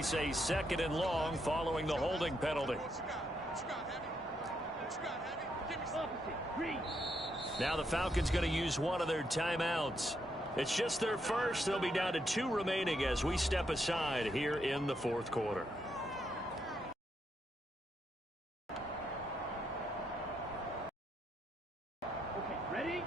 Say second and long following the holding penalty. Now the Falcons going to use one of their timeouts. It's just their first. They'll be down to 2 remaining as we step aside here in the fourth quarter. Okay, ready?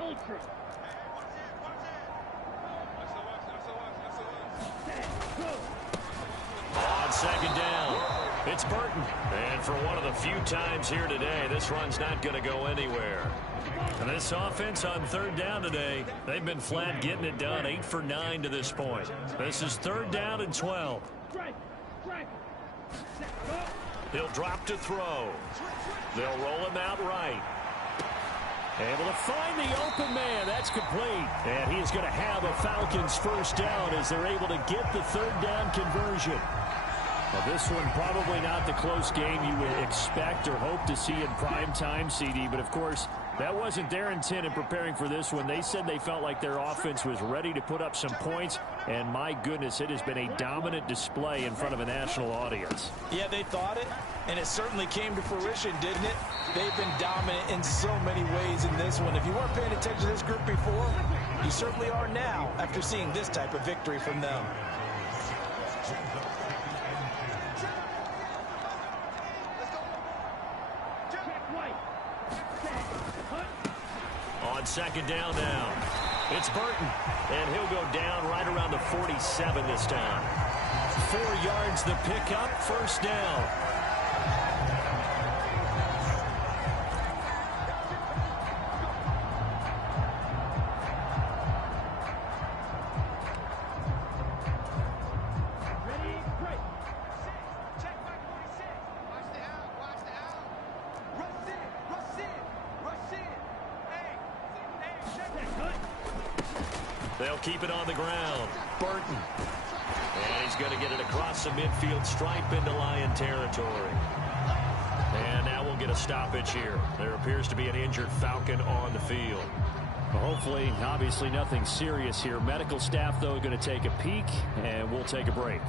Ultra. On second down, it's Burton. And for one of the few times here today, this run's not going to go anywhere. And this offense on third down today, they've been flat getting it done, 8 for 9 to this point. This is third down and 12. He'll drop to throw. They'll roll him out right. Able to find the open man. That's complete. And he is going to have a Falcons first down as they're able to get the third down conversion. Well, this one probably not the close game you would expect or hope to see in prime time, CD. But, of course, that wasn't their intent in preparing for this one. They said they felt like their offense was ready to put up some points. And, my goodness, it has been a dominant display in front of a national audience. Yeah, they thought it, and it certainly came to fruition, didn't it? They've been dominant in so many ways in this one. If you weren't paying attention to this group before, you certainly are now after seeing this type of victory from them. On second down now, it's Burton, and he'll go down right around the 47 this time. 4 yards the pickup, first down. They'll keep it on the ground. Burton. And he's going to get it across the midfield stripe into Lion territory. And now we'll get a stoppage here. There appears to be an injured Falcon on the field. Well, hopefully, obviously nothing serious here. Medical staff, though, going to take a peek, and we'll take a break.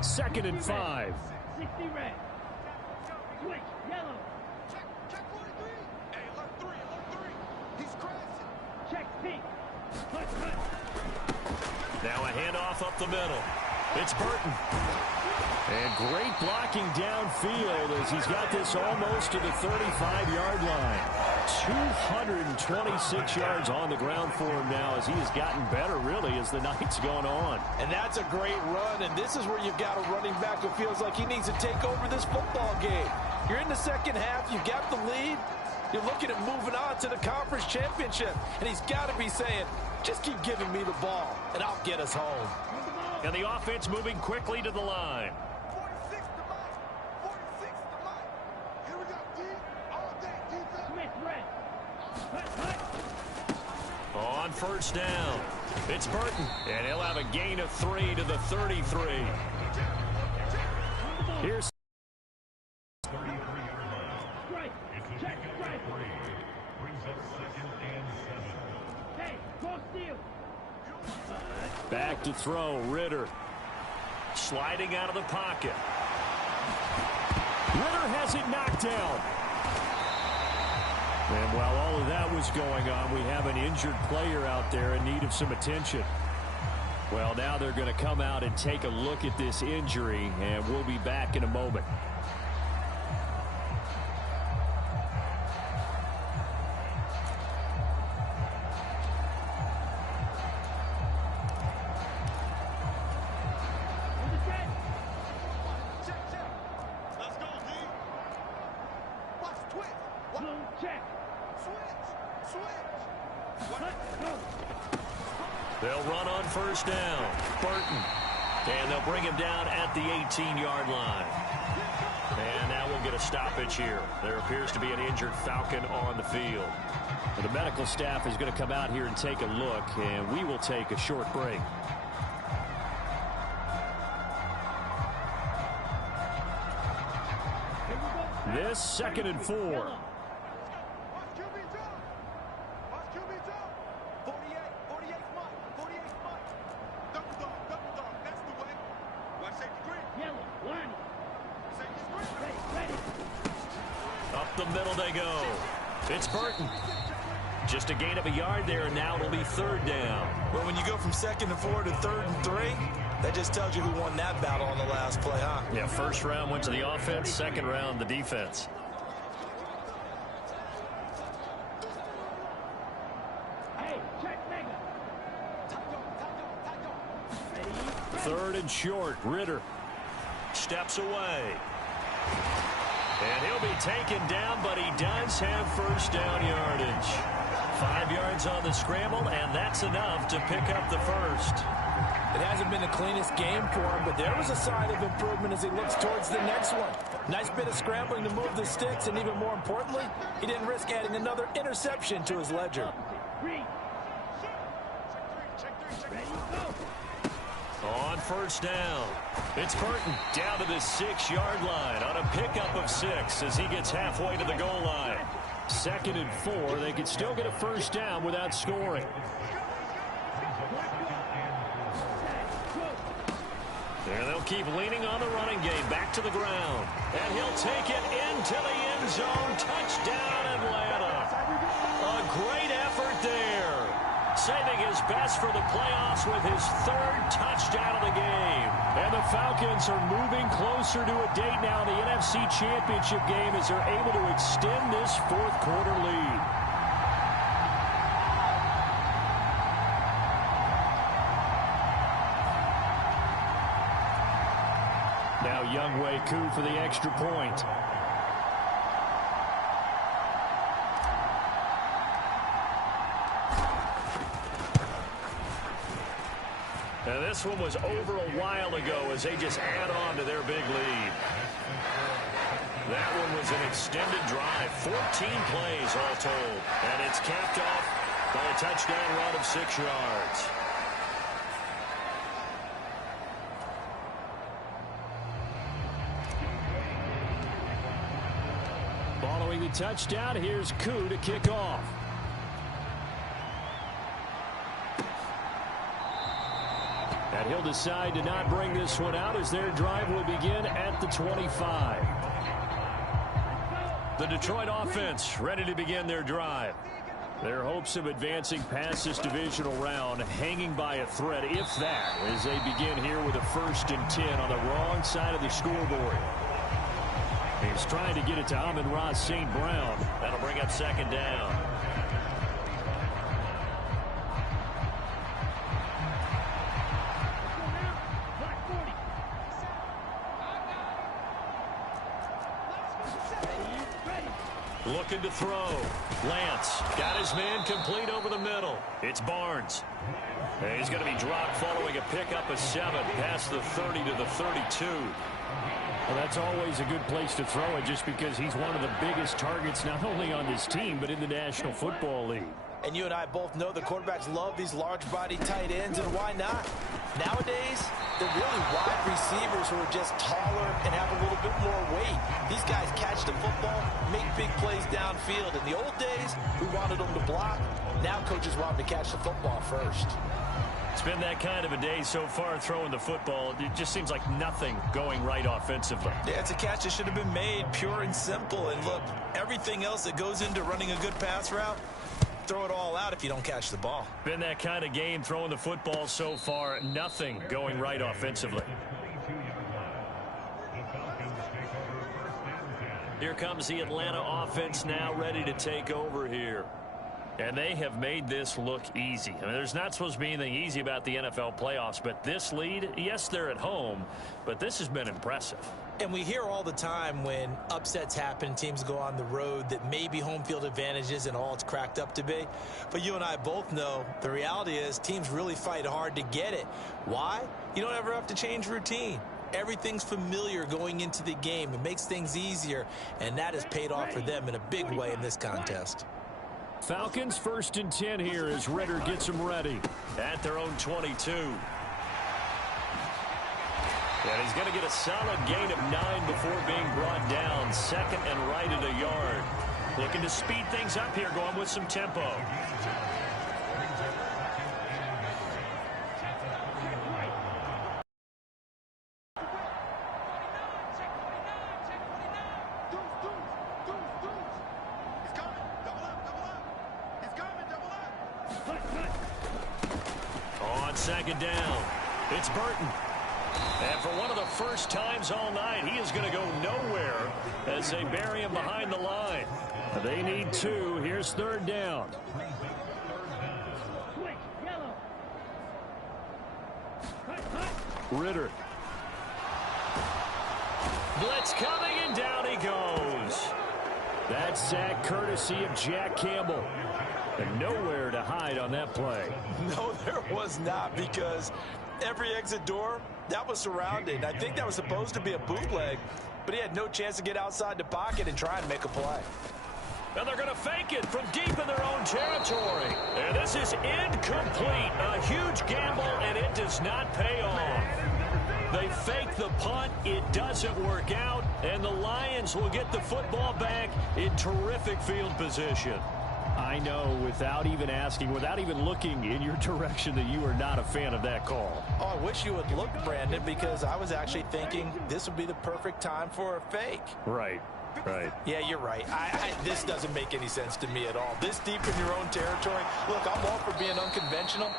2nd and 5. 60 red. Switch, yellow. Check pink. Now a handoff up the middle. It's Burton. And great blocking downfield as he's got this almost to the 35-yard line. 226 yards on the ground for him now as he has gotten better, really, as the night's gone on. And that's a great run, and this is where you've got a running back who feels like he needs to take over this football game. You're in the second half. You've got the lead. You're looking at moving on to the conference championship, and he's got to be saying, just keep giving me the ball, and I'll get us home. And the offense moving quickly to the line. 46 to Mike. 46 to Mike. Here we go, D. All day, defense. Smith, red. On first down, it's Burton. And he'll have a gain of 3 to the 33. Here's back to throw, Ritter. Sliding out of the pocket. Ritter has it knocked down. And while all of that was going on, we have an injured player out there in need of some attention. Well, now they're going to come out and take a look at this injury, and we'll be back in a moment. They'll run on first down. Burton. And they'll bring him down at the 18-yard line. And now we'll get a stoppage here. There appears to be an injured Falcon on the field. Well, the medical staff is going to come out here and take a look, and we will take a short break. This 2nd and 4. Watch QB jump. Watch QB jump. 48 Mike. Double dog. That's the way. Watch safety green. Yellow, line. Safety green. Ready. Up the middle they go. It's Burton. Just a gain of a yard there, and now it'll be 3rd down. Well, when you go from 2nd and 4 to 3rd and 3, that just tells you who won that battle on the last play, huh? Yeah, 1st round went to the offense, 2nd round the defense. Hey, check mega. 3rd and short. Ritter steps away. And he'll be taken down, but he does have 1st down yardage. 5 yards on the scramble, and that's enough to pick up the 1st. It hasn't been the cleanest game for him, but there was a sign of improvement as he looks towards the next one. Nice bit of scrambling to move the sticks, and even more importantly, he didn't risk adding another interception to his ledger. Green. Ready, go. On 1st down, it's Burton down to the 6-yard line on a pickup of 6 as he gets halfway to the goal line. 2nd and 4. They could still get a 1st down without scoring. And they'll keep leaning on the running game back to the ground. And he'll take it into the end zone. Touchdown, Atlanta. A great effort there. Saving his best for the playoffs with his 3rd touchdown of the game. And the Falcons are moving closer to a date now in the NFC Championship game as they're able to extend this 4th quarter lead. Now Younghoe Koo for the extra point. And this one was over a while ago as they just add on to their big lead. That one was an extended drive, 14 plays all told. And it's capped off by a touchdown run of 6 yards. Following the touchdown, here's Koo to kick off. And he'll decide to not bring this one out as their drive will begin at the 25. The Detroit offense ready to begin their drive. Their hopes of advancing past this divisional round hanging by a thread, if that, as they begin here with a 1st and 10 on the wrong side of the scoreboard. He's trying to get it to Amon-Ra St. Brown. That'll bring up 2nd down. Looking to throw. Lance got his man complete over the middle. It's Barnes. And he's going to be dropped following a pickup of 7 past the 30 to the 32. Well, that's always a good place to throw it just because he's one of the biggest targets not only on this team but in the National Football League. And you and I both know the quarterbacks love these large-body tight ends, and why not? Nowadays, they're really wide receivers who are just taller and have a little bit more weight. These guys catch the football, make big plays downfield. In the old days, we wanted them to block. Now coaches want them to catch the football first. It's been that kind of a day so far throwing the football. It just seems like nothing going right offensively. Yeah, it's a catch that should have been made, pure and simple. And look, everything else that goes into running a good pass route, throw it all out if you don't catch the ball. Been that kind of game throwing the football so far. Nothing going right offensively. Here comes the Atlanta offense now ready to take over here. And they have made this look easy. I mean, there's not supposed to be anything easy about the NFL playoffs, but this lead, yes, they're at home, but this has been impressive. And we hear all the time when upsets happen, teams go on the road, that maybe home field advantage isn't all it's cracked up to be. But you and I both know the reality is teams really fight hard to get it. Why? You don't ever have to change routine. Everything's familiar going into the game. It makes things easier, and that has paid off for them in a big way in this contest. Falcons 1st and 10 here as Ritter gets them ready at their own 22. And he's going to get a solid gain of 9 before being brought down. 2nd and right at a yard. Looking to speed things up here, going with some tempo. On 2nd down, it's Burton. And for one of the first times all night, he is going to go nowhere as they bury him behind the line. They need 2. Here's 3rd down. Ritter. Blitz coming, and down he goes. That sack courtesy of Jack Campbell. And nowhere to hide on that play. No, there was not, because every exit door, that was surrounded. I think that was supposed to be a bootleg, but he had no chance to get outside the pocket and try and make a play. And they're going to fake it from deep in their own territory. And this is incomplete. A huge gamble, and it does not pay off. They fake the punt. It doesn't work out. And the Lions will get the football back in terrific field position. I know, without even asking, without even looking in your direction, that you are not a fan of that call. Oh, I wish you would look, Brandon, because I was actually thinking this would be the perfect time for a fake. Right. Right. Yeah, you're right. This doesn't make any sense to me at all. This deep in your own territory. Look, I'm all for being unconventional.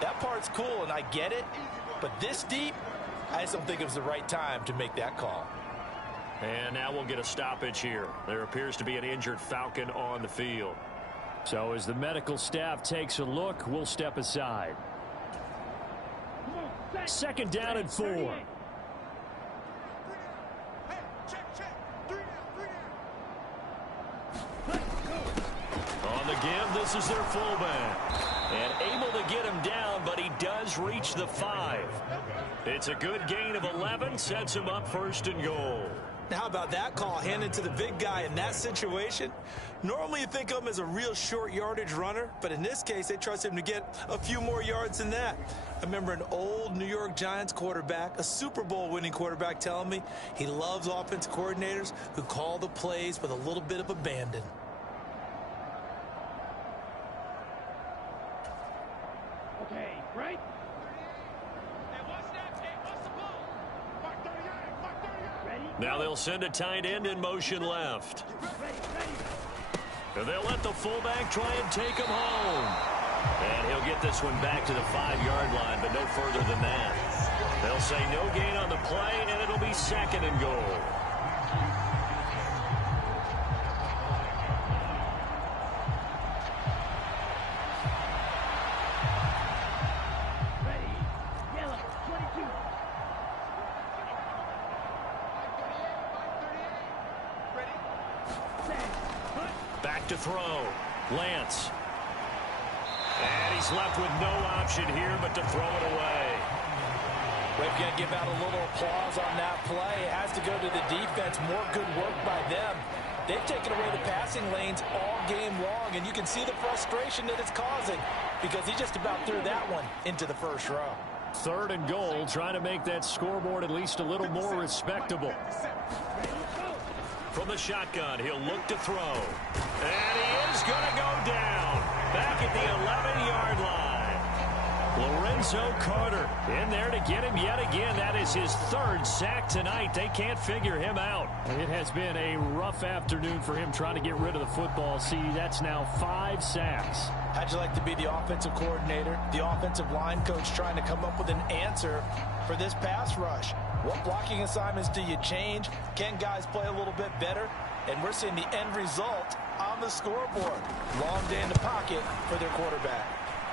That part's cool, and I get it. But this deep, I just don't think it was the right time to make that call. And now we'll get a stoppage here. There appears to be an injured Falcon on the field. So as the medical staff takes a look, we'll step aside. 2nd down and 4. Hey, check, check. 3 down. On the give, this is their fullback. And able to get him down, but he does reach the 5. It's a good gain of 11, sets him up 1st and goal. How about that call handed to the big guy in that situation? Normally you think of him as a real short yardage runner, but in this case they trust him to get a few more yards than that. I remember an old New York Giants quarterback, a Super Bowl winning quarterback, telling me he loves offensive coordinators who call the plays with a little bit of abandon. Okay, right? Now they'll send a tight end in motion left. And they'll let the fullback try and take him home. And he'll get this one back to the 5-yard line, but no further than that. They'll say no gain on the play, and it'll be 2nd and goal. Back to throw. Lance. And he's left with no option here but to throw it away. We've got to give out a little applause on that play. It has to go to the defense. More good work by them. They've taken away the passing lanes all game long, and you can see the frustration that it's causing because he just about threw that one into the 1st row. 3rd and goal, trying to make that scoreboard at least a little more respectable. From the shotgun, he'll look to throw. And he is going to go down. Back at the 11-yard line. Lorenzo Carter in there to get him yet again. That is his 3rd sack tonight. They can't figure him out. It has been a rough afternoon for him trying to get rid of the football. See, that's now 5 sacks. How'd you like to be the offensive coordinator, the offensive line coach trying to come up with an answer for this pass rush? What blocking assignments do you change? Can guys play a little bit better? And we're seeing the end result on the scoreboard. Long day in the pocket for their quarterback.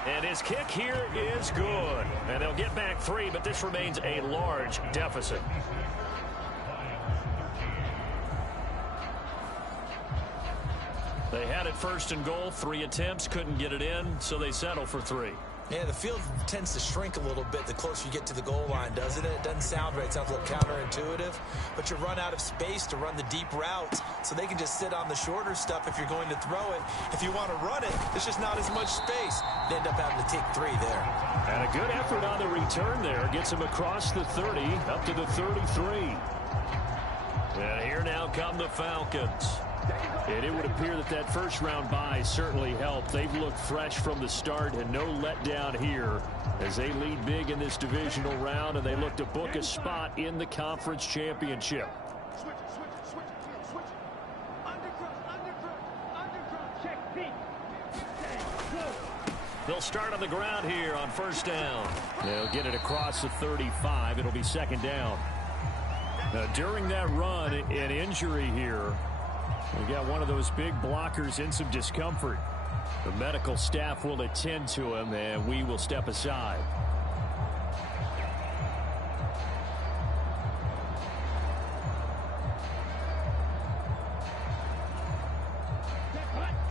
And his kick here is good. And they'll get back 3, but this remains a large deficit. They had it 1st and goal, 3 attempts, couldn't get it in, so they settle for 3. Yeah, the field tends to shrink a little bit the closer you get to the goal line, doesn't it? It doesn't sound right. It sounds a little counterintuitive. But you run out of space to run the deep routes, so they can just sit on the shorter stuff if you're going to throw it. If you want to run it, there's just not as much space. They end up having to take 3 there. And a good effort on the return there. Gets him across the 30, up to the 33. And here now come the Falcons. And it would appear that that first-round bye certainly helped. They've looked fresh from the start and no letdown here as they lead big in this divisional round, and they look to book a spot in the conference championship. Switch. Undercross. Check, Pete. They'll start on the ground here on first down. They'll get it across the 35. It'll be second down. Now, during that run, an injury here. We got one of those big blockers in some discomfort. The medical staff will attend to him, and we will step aside.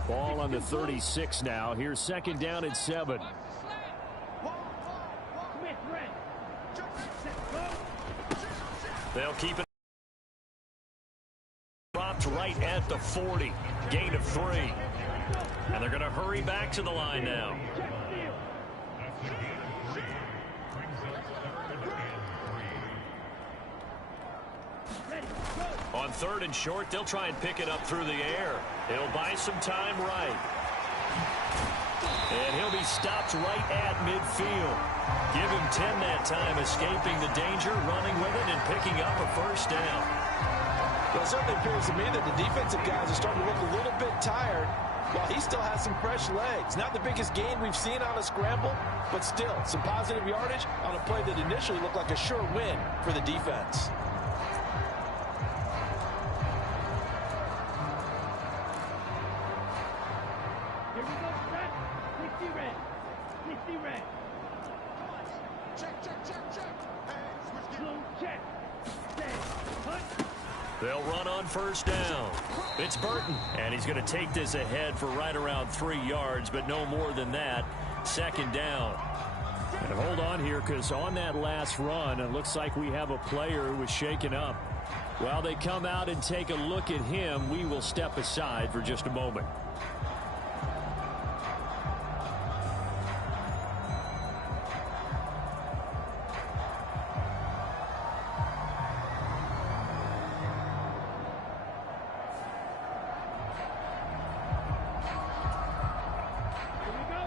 Ball on the 36 now. Here's second down and 7. They'll keep it. Dropped right at the 40. Gain of 3. And they're going to hurry back to the line now. On 3rd and short, they'll try and pick it up through the air. He'll buy some time right. And he'll be stopped right at midfield. Give him 10 that time, escaping the danger, running with it, and picking up a first down. Well, it certainly appears to me that the defensive guys are starting to look a little bit tired while he still has some fresh legs. Not the biggest gain we've seen on a scramble, but still some positive yardage on a play that initially looked like a sure win for the defense. Here we go, Brett. 50 red. 50 red. Check. Hey, switch gear. Blue check. Stay. Hunt. They'll run on first down. It's Burton, and he's going to take this ahead for right around 3 yards, but no more than that. Second down. And hold on here, because on that last run, it looks like we have a player who was shaken up. While they come out and take a look at him, we will step aside for just a moment.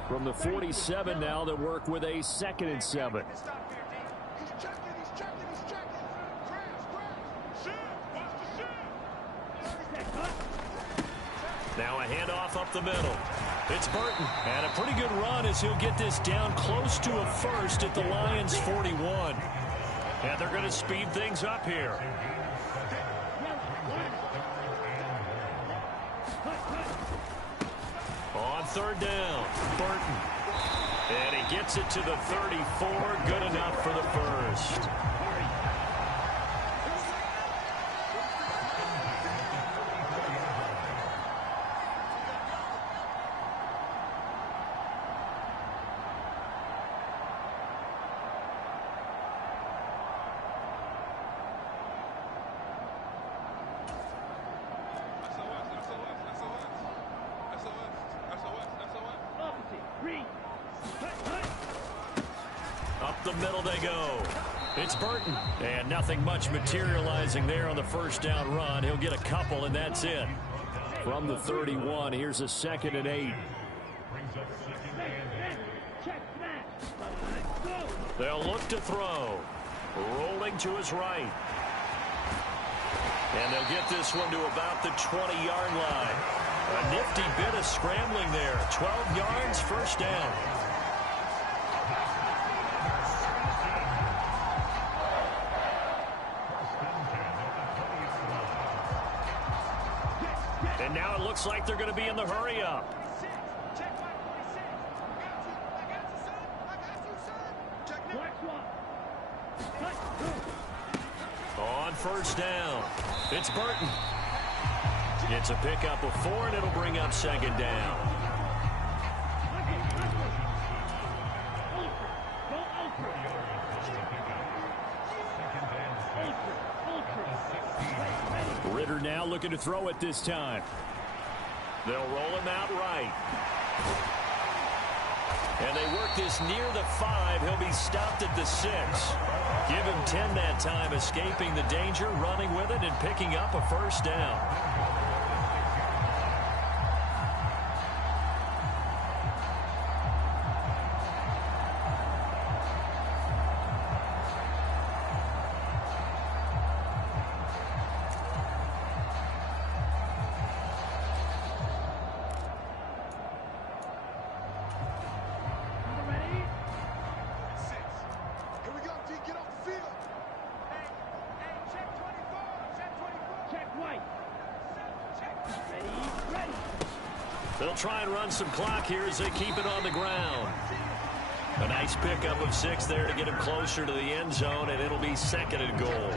From the 47 now, they work with a 2nd and 7. Stop here, D. He's checking. Crash. Shoot. Watch the shoot. Now a handoff up the middle. It's Burton, and a pretty good run as he'll get this down close to a first at the Lions' 41. And they're going to speed things up here. On 3rd down, Burton. And he gets it to the 34. Good enough for the first. Up the middle they go. It's Burton. And nothing much materializing there on the first down run. He'll get a couple, and that's it. From the 31, here's a 2nd and 8. They'll look to throw. Rolling to his right. And they'll get this one to about the 20-yard line. A nifty bit of scrambling there. 12 yards, first down. And now it looks like they're going to be in the hurry up. Check 546. I got you, son. Check now. On first down, it's Burton. It's a pickup of 4, and it'll bring up 2nd down. looking to throw it this time. They'll roll him out right. And they work this near the 5. He'll be stopped at the 6. Give him 10 that time, escaping the danger, running with it, and picking up a first down. They'll try and run some clock here as they keep it on the ground. A nice pickup of 6 there to get him closer to the end zone, and it'll be 2nd and goal.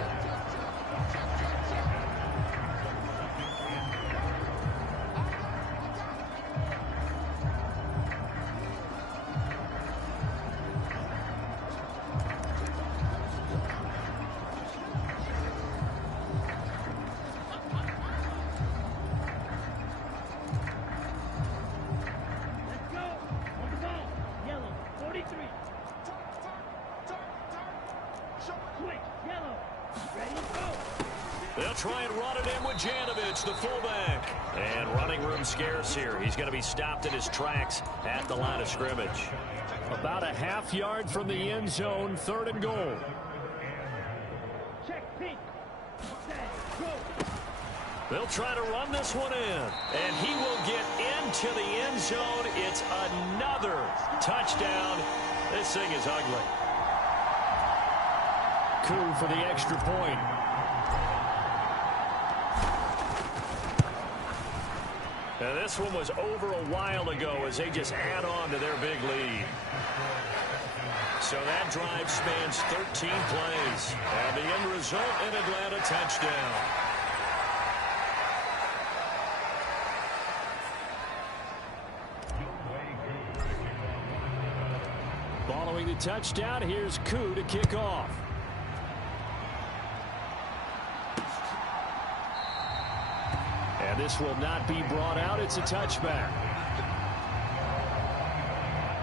They'll try and run it in with Janovich, the fullback. And running room scarce here. He's going to be stopped in his tracks at the line of scrimmage. About a half yard from the end zone, 3rd and goal. Check pink. They'll try to run this one in. And he will get into the end zone. It's another touchdown. This thing is ugly. Coup for the extra point. Now this one was over a while ago as they just add on to their big lead. So that drive spans 13 plays. And the end result, an Atlanta touchdown. Following the touchdown, here's Koo to kick off. And this will not be brought out. It's a touchback.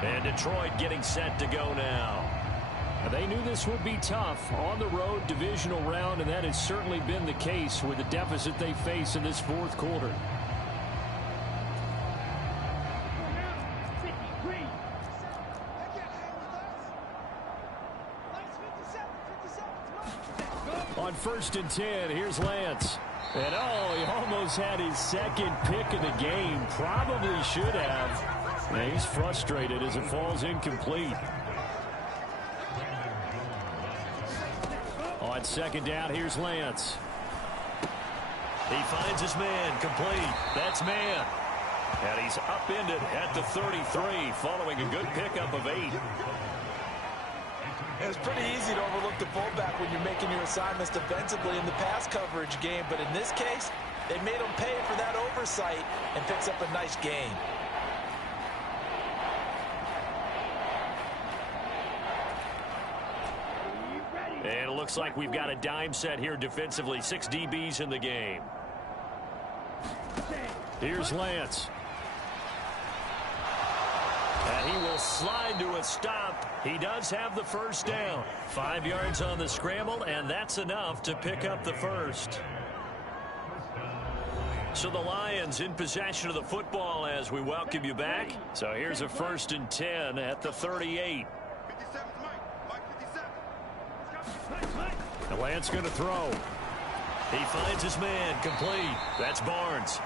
And Detroit getting set to go now. They knew this would be tough on the road divisional round, and that has certainly been the case with the deficit they face in this 4th quarter. On 1st and 10, here's Lance. And oh, he almost had his 2nd pick of the game. Probably should have. And he's frustrated as it falls incomplete. On 2nd down, here's Lance. He finds his man, complete. That's man. And he's upended at the 33 following a good pickup of 8. It's pretty easy to overlook the fullback when you're making your assignments defensively in the pass coverage game, but in this case, they made him pay for that oversight and picks up a nice gain. And it looks like we've got a dime set here defensively. 6 DBs in the game. Here's Lance. And he will slide to a stop. He does have the first down. 5 yards on the scramble, and that's enough to pick up the first. So the Lions in possession of the football as we welcome you back. So here's a 1st and 10 at the 38. And Lance going to throw. He finds his man, complete. That's Barnes.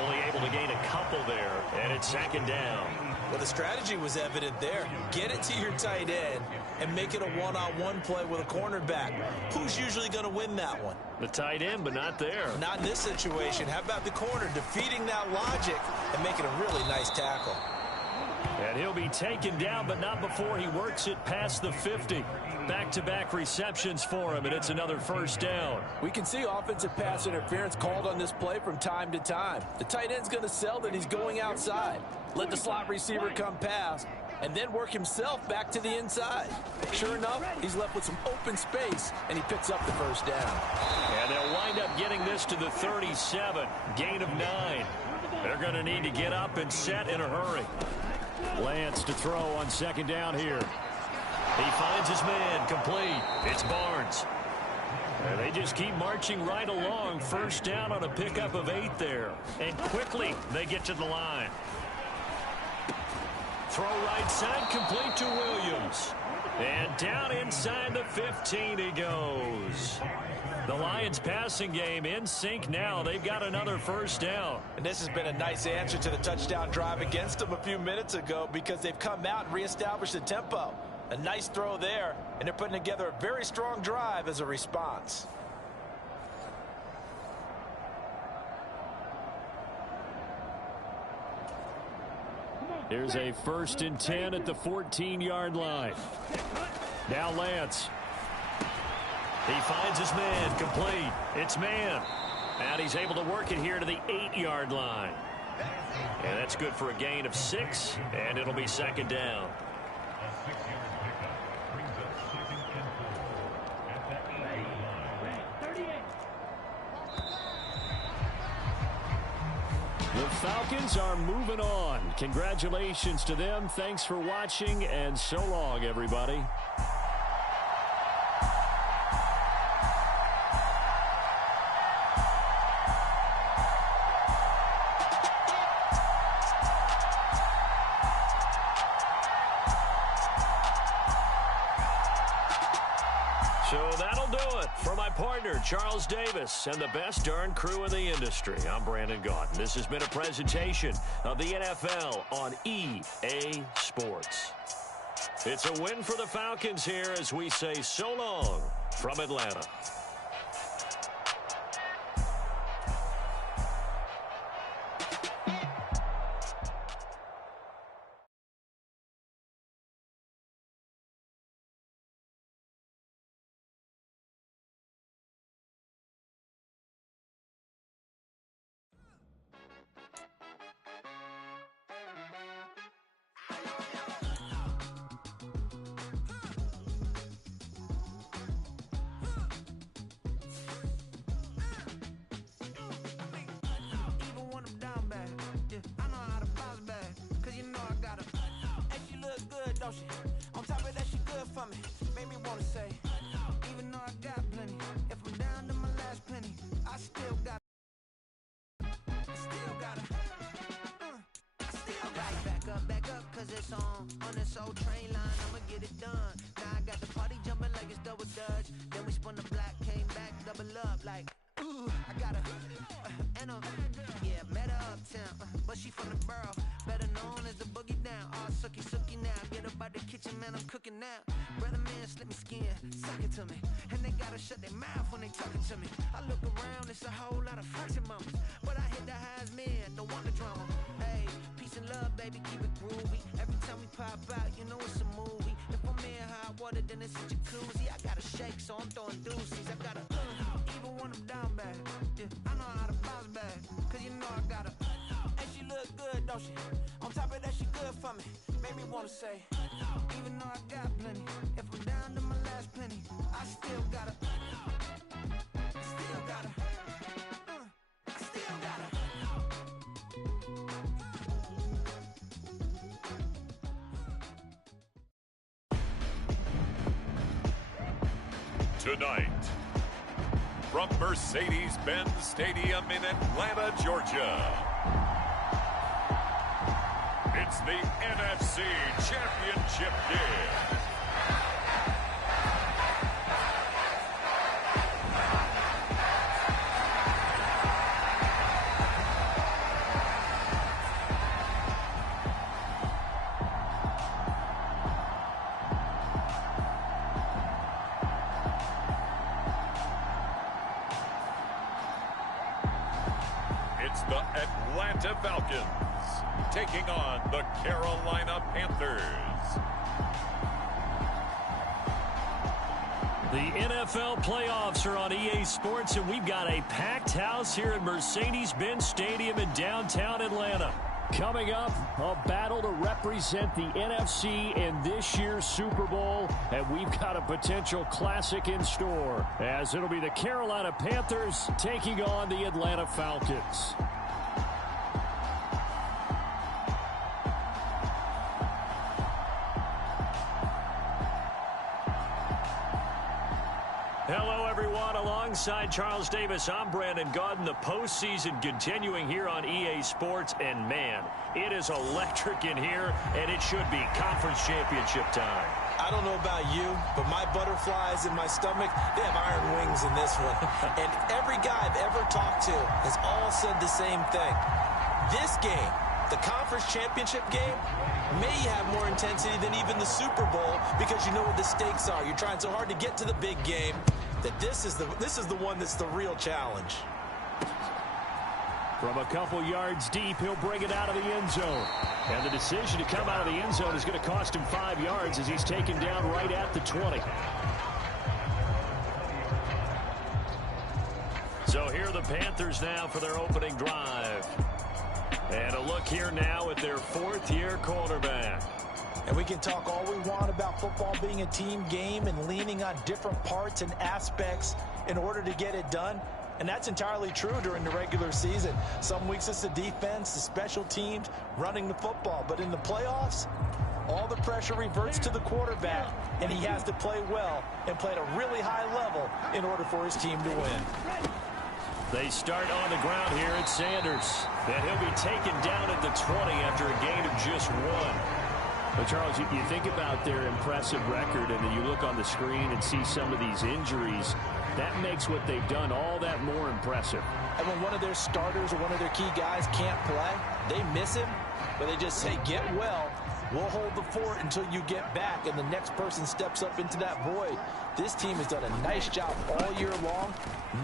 Only able to gain a couple there, and it's 2nd down. Well, the strategy was evident there. Get it to your tight end and make it a one-on-one play with a cornerback. Who's usually going to win that one? The tight end, but not there. Not in this situation. How about the corner defeating that logic and making a really nice tackle? And he'll be taken down, but not before he works it past the 50. Back-to-back receptions for him, and it's another 1st down. We can see offensive pass interference called on this play from time to time. The tight end's going to sell that he's going outside. Let the slot receiver come past, and then work himself back to the inside. Sure enough, he's left with some open space, and he picks up the first down. And they'll wind up getting this to the 37, gain of 9. They're going to need to get up and set in a hurry. Lance to throw on second down here. He finds his man, complete. It's Barnes. And they just keep marching right along. First down on a pickup of 8 there. And quickly, they get to the line. Throw right side, complete to Williams. And down inside the 15 he goes. The Lions passing game in sync now. They've got another first down. And this has been a nice answer to the touchdown drive against them a few minutes ago because they've come out and reestablished the tempo. A nice throw there, and they're putting together a very strong drive as a response. Here's a 1st and 10 at the 14-yard line. Now Lance. He finds his man, complete. It's man. And he's able to work it here to the 8-yard line. And that's good for a gain of 6, and it'll be second down. The Falcons are moving on. Congratulations to them. Thanks for watching, and so long, everybody. So that'll do it. For my partner, Charles Davis, and the best darn crew in the industry, I'm Brandon Gaudin. This has been a presentation of the NFL on EA Sports. It's a win for the Falcons here as we say so long from Atlanta. On top of that, she good for me. Made me wanna say, even though I got plenty, if I'm down to my last penny, I still got back up, cause it's on this old train line, I'ma get it done. Now I got the party jumping like it's double dutch. Then we spun the block, came back, double up like, ooh, I got met her uptown, but she from the borough, better known as the boogie down. All sucky now, get up out the kitchen, man, I'm cooking now. Brother man, slip me skin, suck it to me, and they gotta shut their mouth when they talking to me. I look around, it's a whole lot of flexing mamas, but I hit the highs, man, don't want the drama. Hey, peace and love, baby, keep it groovy. Every time we pop out, you know it's a movie. If I'm in hot water, then it's a jacuzzi. I gotta shake, so I'm throwing deuces. I gotta even when I'm down bad. Yeah, I know how to bounce back, cause you know I gotta. And she look good, don't she? On top of that, she good for me. Made me wanna say, even though I got plenty, if I'm down to my last penny, I still gotta. Tonight, from Mercedes-Benz Stadium in Atlanta, Georgia, it's the NFC Championship game. It's the Atlanta Falcons taking on the Carolina Panthers. The NFL playoffs are on EA Sports, and we've got a packed house here at Mercedes-Benz Stadium in downtown Atlanta. Coming up, a battle to represent the NFC in this year's Super Bowl, and we've got a potential classic in store, as it'll be the Carolina Panthers taking on the Atlanta Falcons. Hello, everyone. Alongside Charles Davis, I'm Brandon Gaudin. The postseason continuing here on EA Sports. And, man, it is electric in here, and it should be conference championship time. I don't know about you, but my butterflies in my stomach, they have iron wings in this one. And every guy I've ever talked to has all said the same thing. This game, the conference championship game, may have more intensity than even the Super Bowl because you know what the stakes are. You're trying so hard to get to the big game that this is the one that's the real challenge. From a couple yards deep, he'll bring it out of the end zone. And the decision to come out of the end zone is going to cost him 5 yards as he's taken down right at the 20. So here are the Panthers now for their opening drive. And a look here now at their fourth-year quarterback. And we can talk all we want about football being a team game and leaning on different parts and aspects in order to get it done. And that's entirely true during the regular season. Some weeks it's the defense, the special teams, running the football. But in the playoffs, all the pressure reverts to the quarterback, and he has to play well and play at a really high level in order for his team to win. They start on the ground here at Sanders. And he'll be taken down at the 20 after a gain of just 1. But, Charles, you think about their impressive record, and then you look on the screen and see some of these injuries. That makes what they've done all that more impressive. And when one of their starters or one of their key guys can't play, they miss him, but they just say, get well. We'll hold the fort until you get back, and the next person steps up into that void. This team has done a nice job all year long.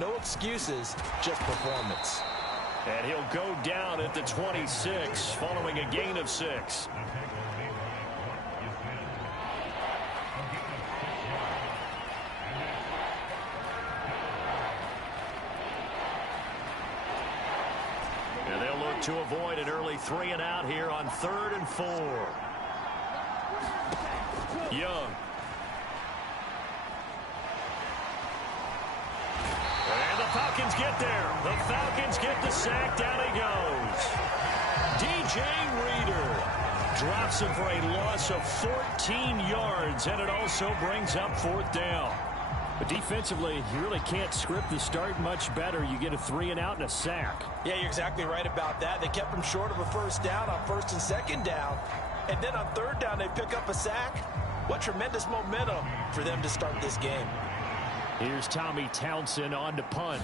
No excuses, just performance. And he'll go down at the 26 following a gain of 6. And they'll look to avoid an early 3 and out here on 3rd and 4. Young. And the Falcons get there. The Falcons get the sack. Down he goes. DJ Reader drops him for a loss of 14 yards, and it also brings up 4th down. But defensively, you really can't script the start much better. You get a 3 and out and a sack. Yeah, you're exactly right about that. They kept him short of a 1st down on 1st and 2nd down. And then on 3rd down, they pick up a sack. What tremendous momentum for them to start this game. Here's Tommy Townsend on to punt.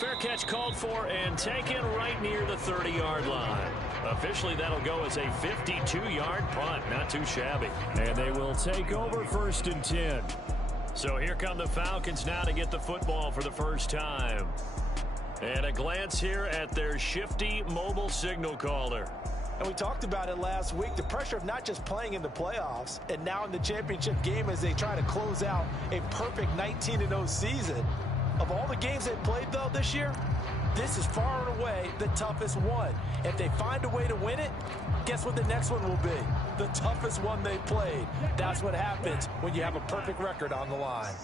Fair catch called for and taken right near the 30-yard line. Officially, that'll go as a 52-yard punt. Not too shabby. And they will take over 1st and 10. So here come the Falcons now to get the football for the first time. And a glance here at their shifty mobile signal caller. And we talked about it last week, the pressure of not just playing in the playoffs and now in the championship game as they try to close out a perfect 19-0 season. Of all the games they played, though, this year, this is far and away the toughest one. If they find a way to win it, guess what the next one will be? The toughest one they played. That's what happens when you have a perfect record on the line.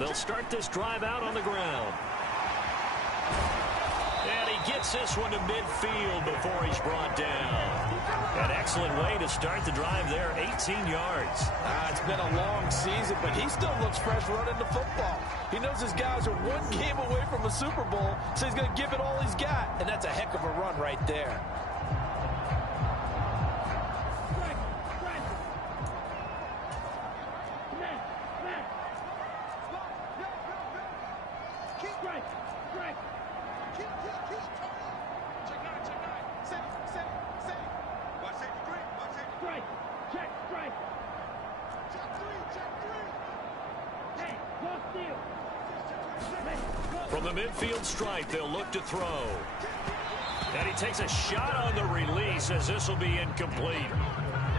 They'll start this drive out on the ground. And he gets this one to midfield before he's brought down. An excellent way to start the drive there, 18 yards. It's been a long season, but he still looks fresh running the football. He knows his guys are one game away from a Super Bowl, so he's going to give it all he's got. And that's a heck of a run right there. From the midfield stripe, they'll look to throw. And he takes a shot on the release as this will be incomplete.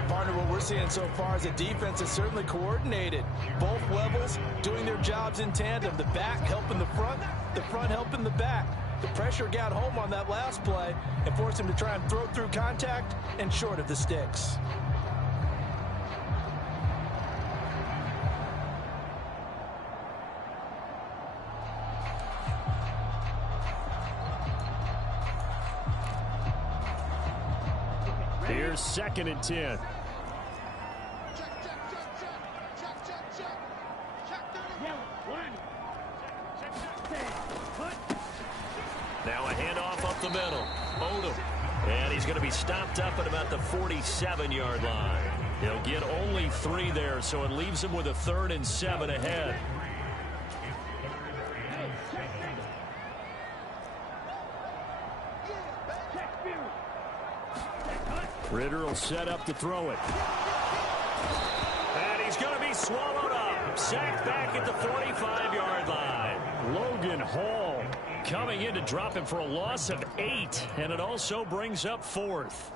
Partner, what we're seeing so far is the defense is certainly coordinated. Both levels doing their jobs in tandem. The back helping the front helping the back. The pressure got home on that last play and forced him to try and throw through contact and short of the sticks. Here's 2nd and 10. Now a handoff up the middle. Odom. And he's going to be stopped up at about the 47-yard line. He'll get only 3 there, so it leaves him with a 3rd and 7 ahead. Ritter will set up to throw it. And he's going to be swallowed up. Sacked back at the 45-yard line. Logan Hall coming in to drop him for a loss of 8. And it also brings up 4th.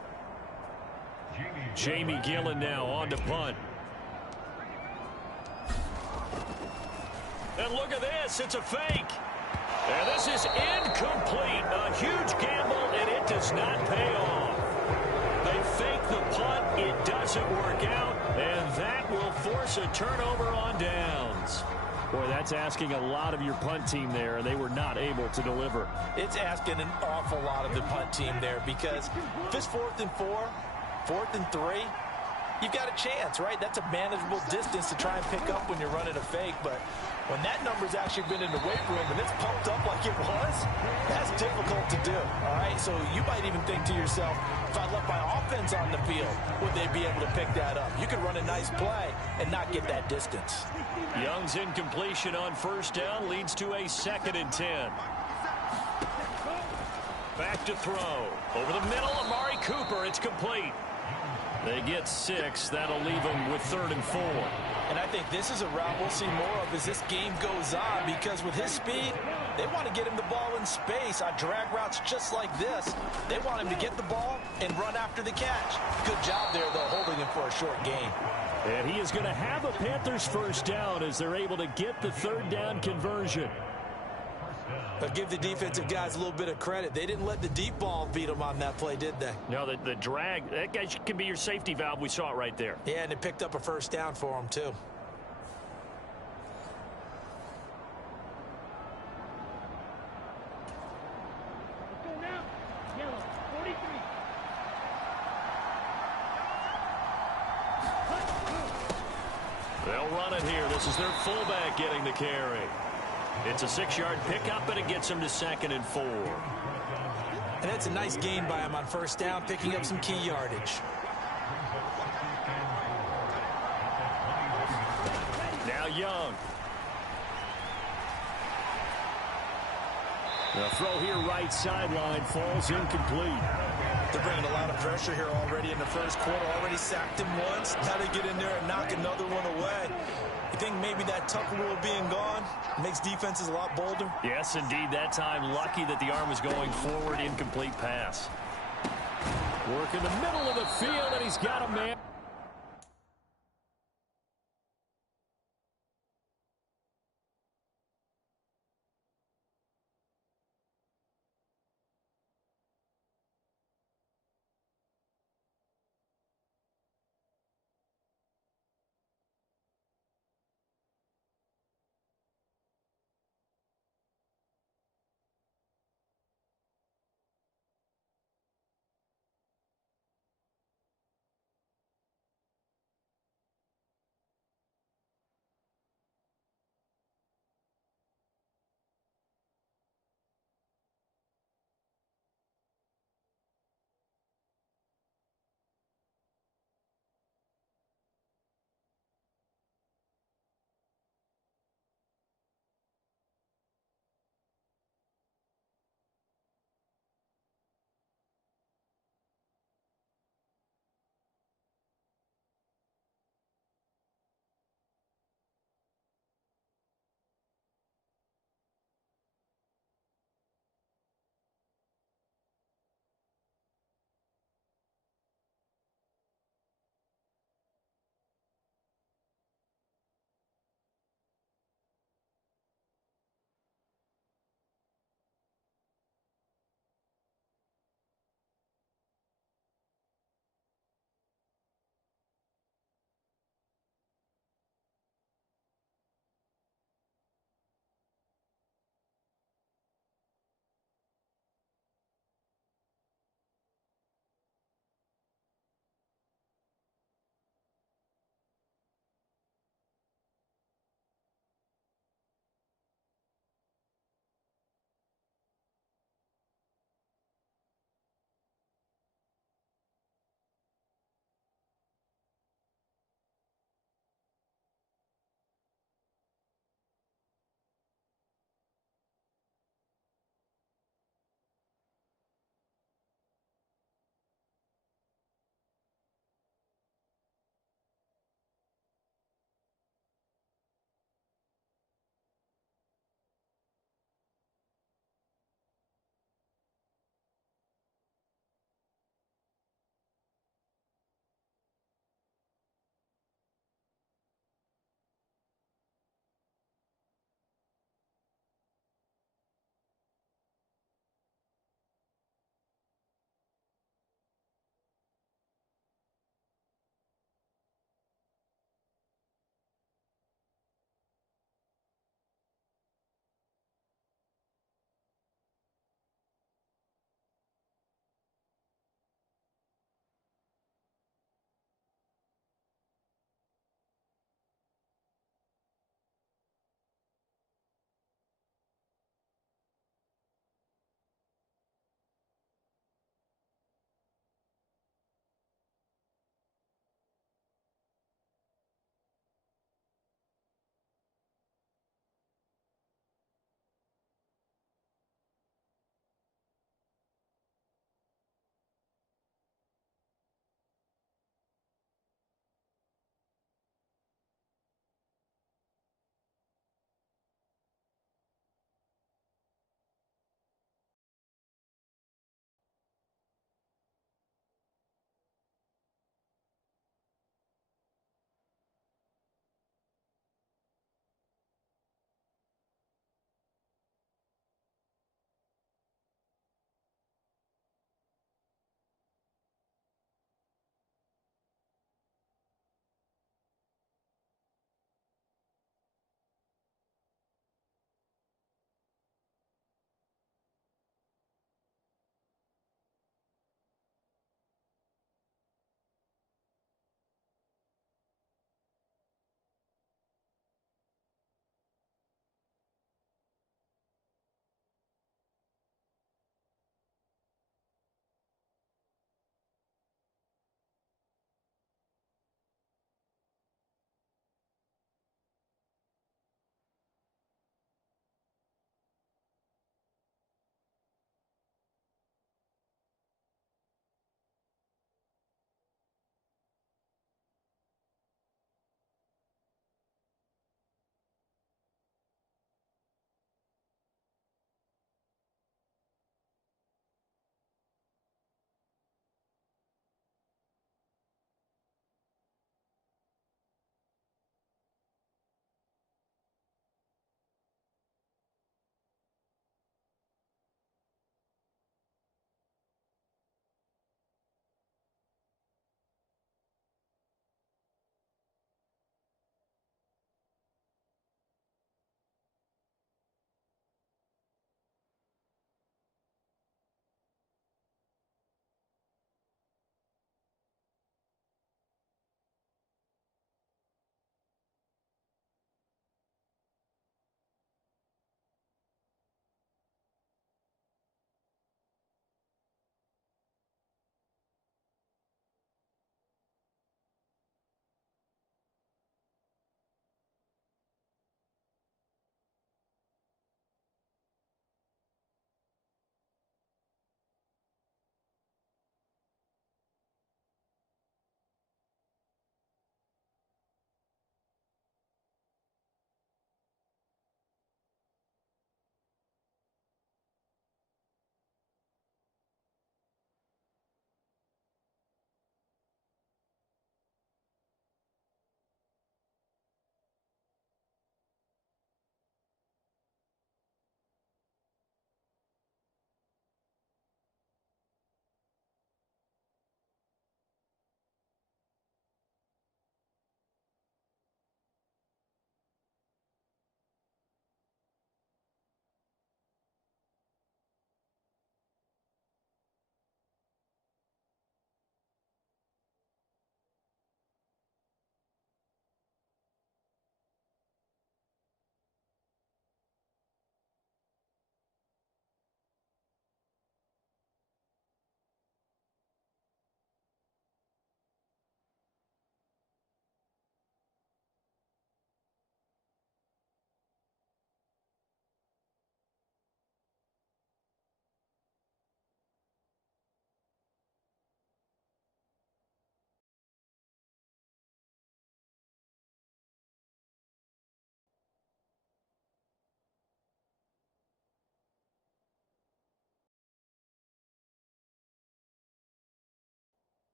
Jamie Gillen now on to punt. And look at this. It's a fake. And this is incomplete. A huge gamble, and it does not pay off. They fake the punt. It doesn't work out, and that will force a turnover on downs. Boy, that's asking a lot of your punt team there. They were not able to deliver. It's asking an awful lot of the punt team there because if it's 4th and 4, 4th and 3, you've got a chance, right? That's a manageable distance to try and pick up when you're running a fake, but when that number's actually been in the weight room and it's pumped up like it was, that's difficult to do, all right? So you might even think to yourself, if I left my offense on the field, would they be able to pick that up? You could run a nice play and not get that distance. Young's incompletion on 1st down leads to a 2nd and 10. Back to throw. Over the middle, Amari Cooper. It's complete. They get 6. That'll leave them with 3rd and 4. And I think this is a route we'll see more of as this game goes on because with his speed, they want to get him the ball in space on drag routes just like this. They want him to get the ball and run after the catch. Good job there, though, holding him for a short gain. And he is going to have a Panthers 1st down as they're able to get the 3rd down conversion. I'll give the defensive guys a little bit of credit. They didn't let the deep ball beat them on that play, did they? No, the drag, that guy can be your safety valve. We saw it right there. Yeah, and it picked up a 1st down for them, too. Let's go now. Yellow, 43. They'll run it here. This is their fullback getting the carry. It's a 6-yard pickup, and it gets him to 2nd and 4. And that's a nice gain by him on 1st down, picking up some key yardage. Now Young. The throw here right sideline falls incomplete. They're bringing a lot of pressure here already in the 1st quarter. Already sacked him once. Now they get in there and knock another one away. You think maybe that tuck rule being gone makes defenses a lot bolder? Yes, indeed. That time, lucky that the arm was going forward. Incomplete pass. Work in the middle of the field, and he's got a man.